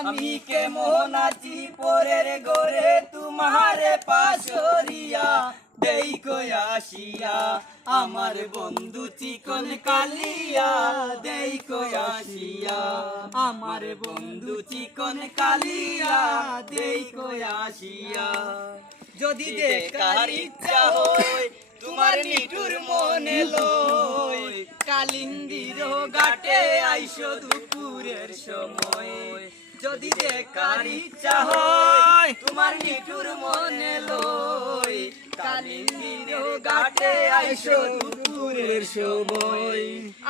আমি কেমন আছি পরের ঘরে তোমারে পাশরিয়া দেই কই আসিয়া আমার বন্ধু চিকন কালিয়া দেই কই আসিয়া আমার বন্ধু চিকন কালিয়া দেই কই আসিয়া যদি দেখার ইচ্ছা হয় তোমার নিঠুর মনে লই কালিন্দির ঘাটে আইসো দুপুরের সময় যদি দেখার ইচ্ছা হয় তোমার নিঠুর মনে লই কালিন্দির ঘাটে আইসো দুপুরের সময়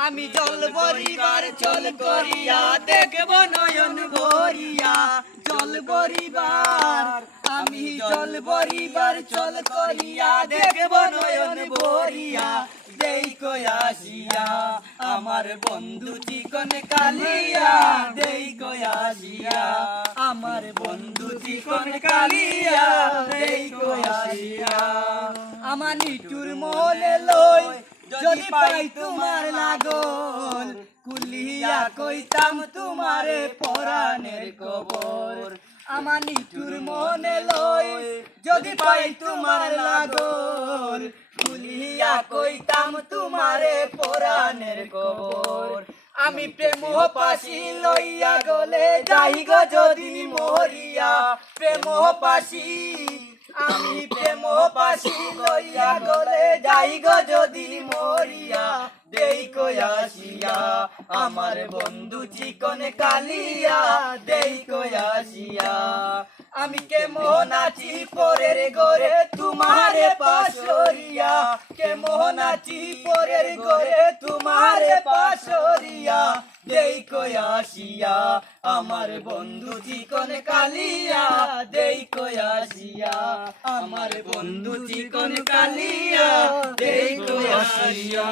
আমি জল ভরিবার চল করিয়া দেখব নয়ন ভরিয়া জল ভরিবার আমি জল ভরিবার চল করিয়া দেখব নয়ন ভরিয়া দেই কই আসিয়া আমার বন্ধু চিকন কালিয়া দেই কই আসিয়া আমার বন্ধু চিকন কালিয়া দেই কই আসিয়া আমার নিঠুর মনে লই যদি পাই তোমার লাগল কুলিয়া কইতাম তোমারে পরাণের কবর আমার নিঠুর মনে লই যদি পাই তোমার লাগল কুলিয়া কইতাম তোমারে পরাণের কবর আমি প্রেম পাশি লইয়া গলে যাই গো যদি মরিয়া প্রেম পাশি আমি প্রেম পাশি লইয়া গলে যাই গো যদি মরিয়া দেই কই আসিয়া আমার বন্ধু চিকন কালিয়া দেই কই আসিয়া আমি কেমন আছি পরের ঘরে তোমারে পাশরিয়া কেমন আছি পরের ঘরে তোমারে পাশরিয়া দেই কই আসিয়া আমার বন্ধু চিকন কালিয়া দেই কই আসিয়া আমার বন্ধু চিকন কালিয়া দেই কই আসিয়া।